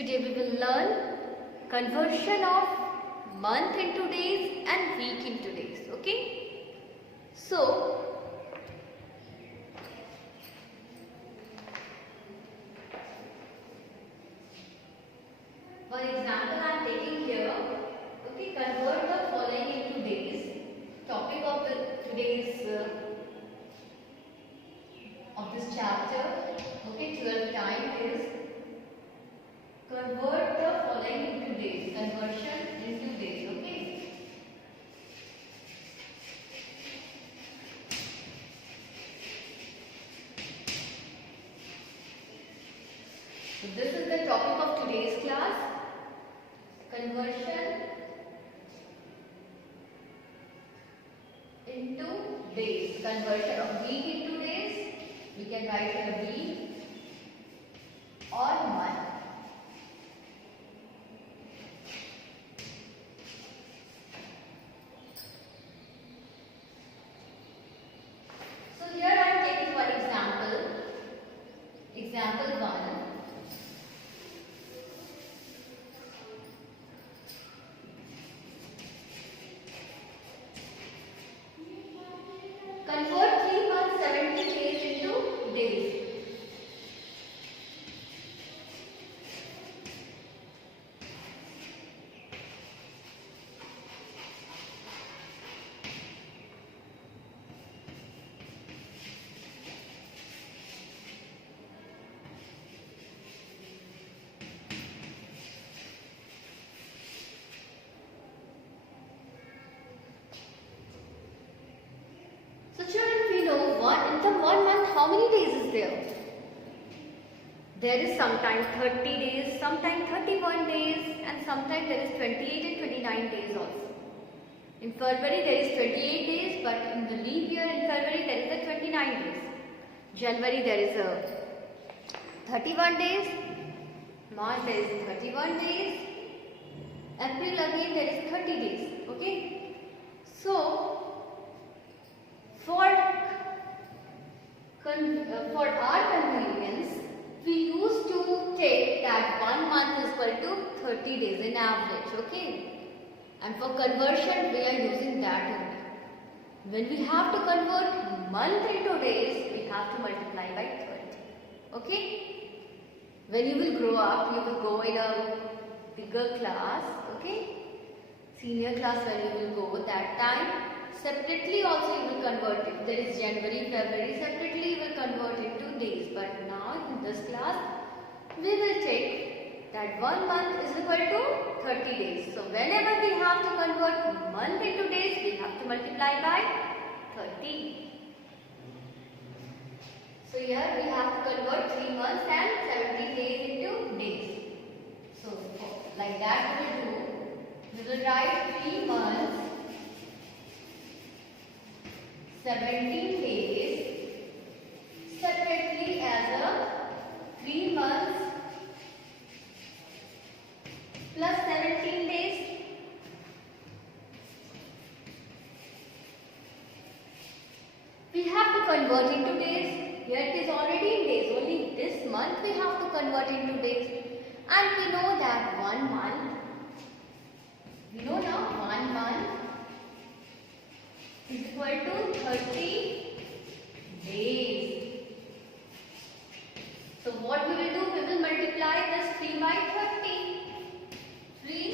Today we will learn conversion of month into days and week into days. Okay. So, one example I am taking here. Okay, convert the following into days. Topic of today's of this chapter. Okay, 12th time is convert the following into days. Conversion into days. Okay. So this is the topic of today's class. Conversion into days. Conversion of week into days. We can write a week or month. So here I am taking one example. Example 1. Convert 3 months 70 days into days. So children, we know in the 1 month how many days is there? There is sometimes 30 days, sometimes 31 days, and sometimes there is 28 and 29 days also. In February there is 28 days, but in the leap year in February there is a 29 days. January there is a 31 days, March there is 31 days, April again there is 30 days. Okay. So for our convenience, we used to take that 1 month is equal to 30 days in average, okay? And for conversion, we are using that only. When we have to convert month into days, we have to multiply by 30, okay? When you will grow up, you will go in a bigger class, okay? Senior class when you will go, that time, separately also you will convert it. There is January, February, separately you will convert it to days. But now in this class, we will take that 1 month is equal to 30 days. So whenever we have to convert month into days, we have to multiply by 30. So here we have to convert 3 months and 17 days into days. So like that we will do. We will write 3 months 17 days separately as a 3 months plus 17 days. We have to convert into days. Here it is already in days. Only this month we have to convert into days. And we know that 1 month. We know now 1 month is equal to 30 days. So what we will do? We will multiply this 3 by 30. 3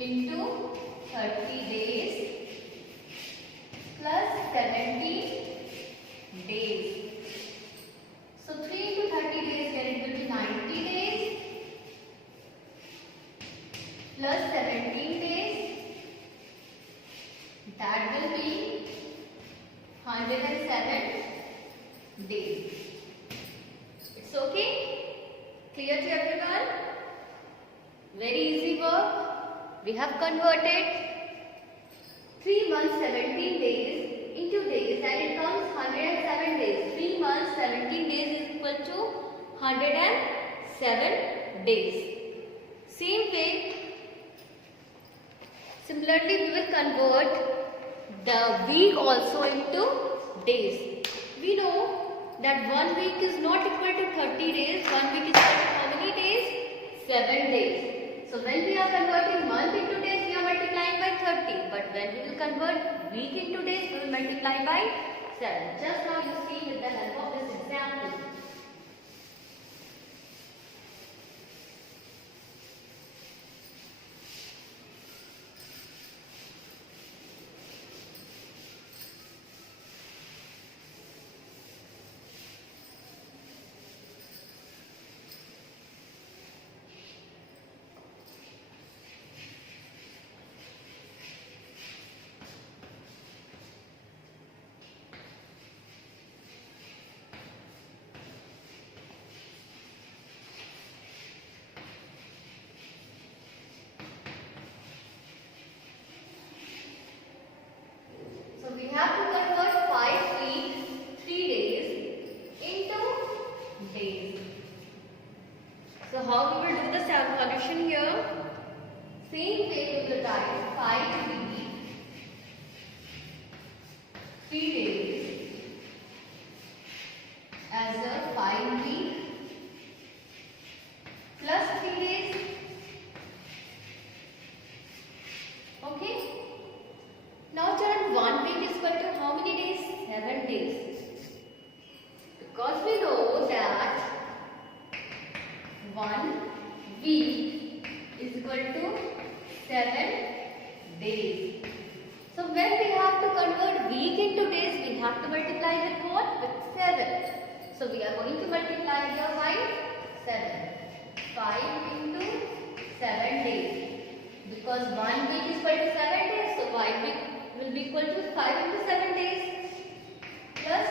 into 30 days plus 17 days. So 3 into 30 days, here it will be 90 days plus 17 days. That will be 107 days. It's okay? Clear to everyone? Very easy work. We have converted 3 months 17 days into days and it comes 107 days. 3 months 17 days is equal to 107 days. Same way, similarly we will convert the week also into days. We know that 1 week is not equal to 30 days. 1 week is equal to how many days? 7 days. So when we are converting month into days, we are multiplying by 30. But when we will convert week into days, we will multiply by 7. Just now you see with the help of this example. So we have to convert 5 weeks, 3 days into days. So how we will do the solution here? Same way we will write 5 weeks, 3 days as a 5 week plus 3 days. Okay. Now children, 1 week is equal to how many days? 7 days. Because we know that 1 week is equal to 7 days. So when we have to convert week into days, we have to multiply with what? With 7. So we are going to multiply here by 7. 5 into 7 days. Because 1 week is equal to 7 days, so 1 week will be equal to 5 into 7 days plus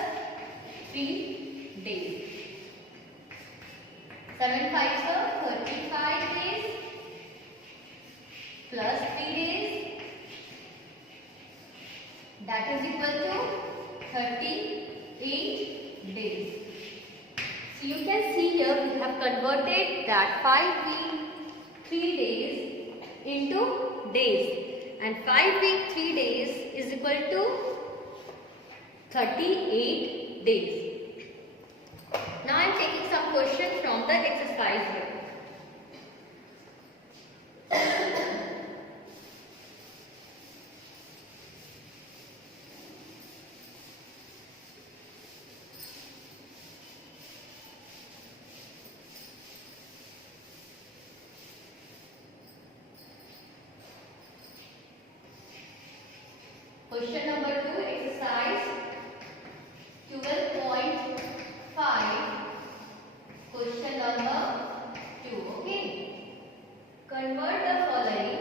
3 days. 7 5s are 35 days plus 3 days, that is equal to 38 days. So you can see here we have converted that 5 week 3 days into days. And 5 week 3 days is equal to 38 days. Now I am taking some questions from the exercise here. Question number 2, exercise 12.5. Question number 2. Okay. Convert the following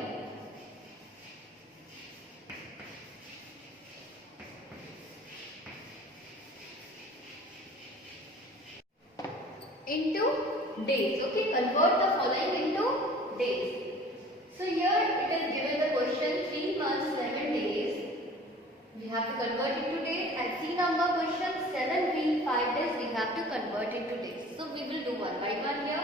into days. Okay. Convert the following into days. So here it is given the question 3 months 7 days. We have to convert into days, and C number question 7 week 5 days we have to convert into days. So we will do one by one here.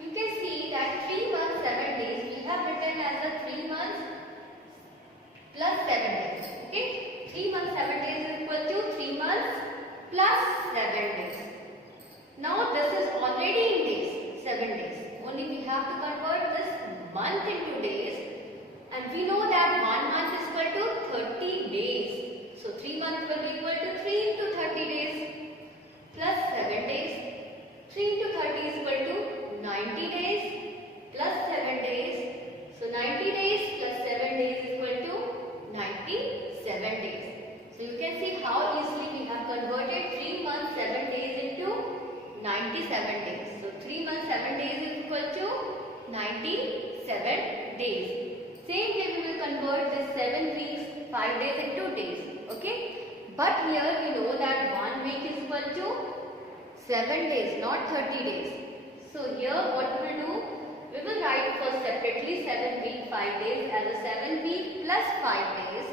You can see that 3 months 7 days we have written as a 3 months plus 7 days. Okay, 3 months 7 days is equal to 3 months plus 7 days. Now this is already in days, 7 days. Only we have to convert this month into days, and we know that 1 month is equal to 30 days. So 3 months will be equal to 3 into 30 days plus 7 days. 3 into 30 is equal to 90 days plus 7 days. So 90 days plus 7 days is equal to 97 days. So you can see how easily we have converted 3 months 7 days into 97 days. So 3 months 7 days is equal to 97 days. Same way we will convert this 7 weeks 5 days into days. Okay, but here we know that 1 week is equal to 7 days, not 30 days. So here what we will do, we will write first separately 7 week 5 days as a 7 week plus 5 days.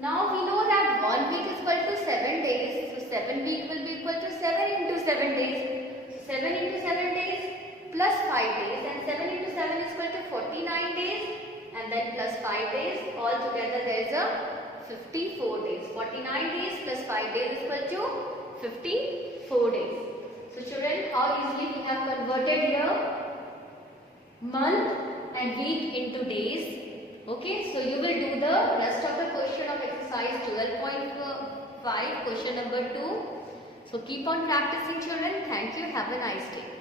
Now we know that 1 week is equal to 7 days, so 7 week will be equal to 7 into 7 days. So 7 into 7 days plus 5 days, and 7 into 7 is equal to 49 days, and then plus 5 days, all together there is a 54 days. 49 days plus 5 days is equal to 54 days. So children, how easily we have converted here? month and week into days. Okay, so you will do the rest of the question of exercise 12.5, question number 2. So keep on practicing, children. Thank you. Have a nice day.